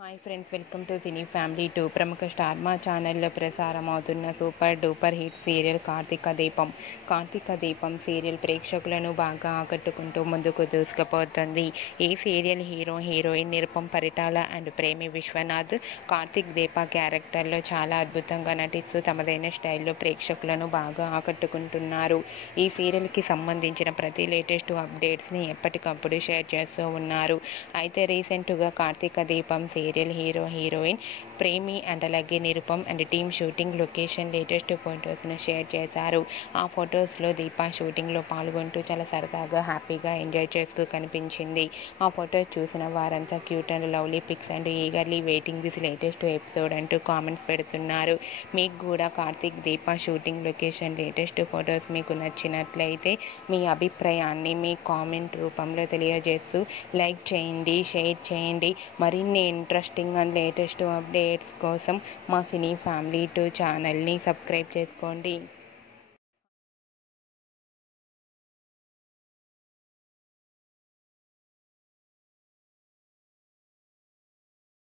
Hi friends, welcome to cine family 2. ప్రముఖ Star Maa ఛానల్లో ప్రసారం అవుతున్న super duper hit serial Karthika Deepam serial ప్రేక్షకులను బాగా ఆకట్టుకుంటూ ముందుకు దూసుకుపోతుంది. ఈ serial heroine Nirupam Paritala and Premi Vishwanath Karthik దీప క్యారెక్టర్లో చాలా అద్భుతంగా నటిస్తూ తమదైన స్టైల్లో ప్రేక్షకులను బాగా ఆకట్టుకుంటున్నారు. ఈ సీరియల్కి సంబంధించిన ప్రతి లేటెస్ట్ అప్డేట్స్ని ఎప్పటికప్పుడు షేర్ చేస్తూ ఉన్నారు. అయితే రీసెంట్గా Karthika Deepam serial heroine Premi and అలాగే Nirupam and team shooting location latest ఫొటోస్ను షేర్ చేశారు. ఆ ఫొటోస్లో దీప షూటింగ్లో పాల్గొంటూ చాలా సరదాగా హ్యాపీగా ఎంజాయ్ చేస్తూ కనిపించింది. ఆ ఫొటోస్ చూసిన వారంతా cute and lovely pics and eagerly waiting this latest episode అంటూ కామెంట్స్ పెడుతున్నారు. మీకు కూడా Karthik Deepa shooting location latest photos మీకు నచ్చినట్లయితే మీ అభిప్రాయాన్ని మీ కామెంట్ రూపంలో తెలియజేస్తూ లైక్ చేయండి, షేర్ చేయండి. మరిన్ని ఇంట్రెస్టింగ్ అండ్ లేటెస్ట్ అప్డేట్స్ కోసం మా సినీ ఫ్యామిలీ 2 ఛానల్ని సబ్స్క్రైబ్ చేసుకోండి.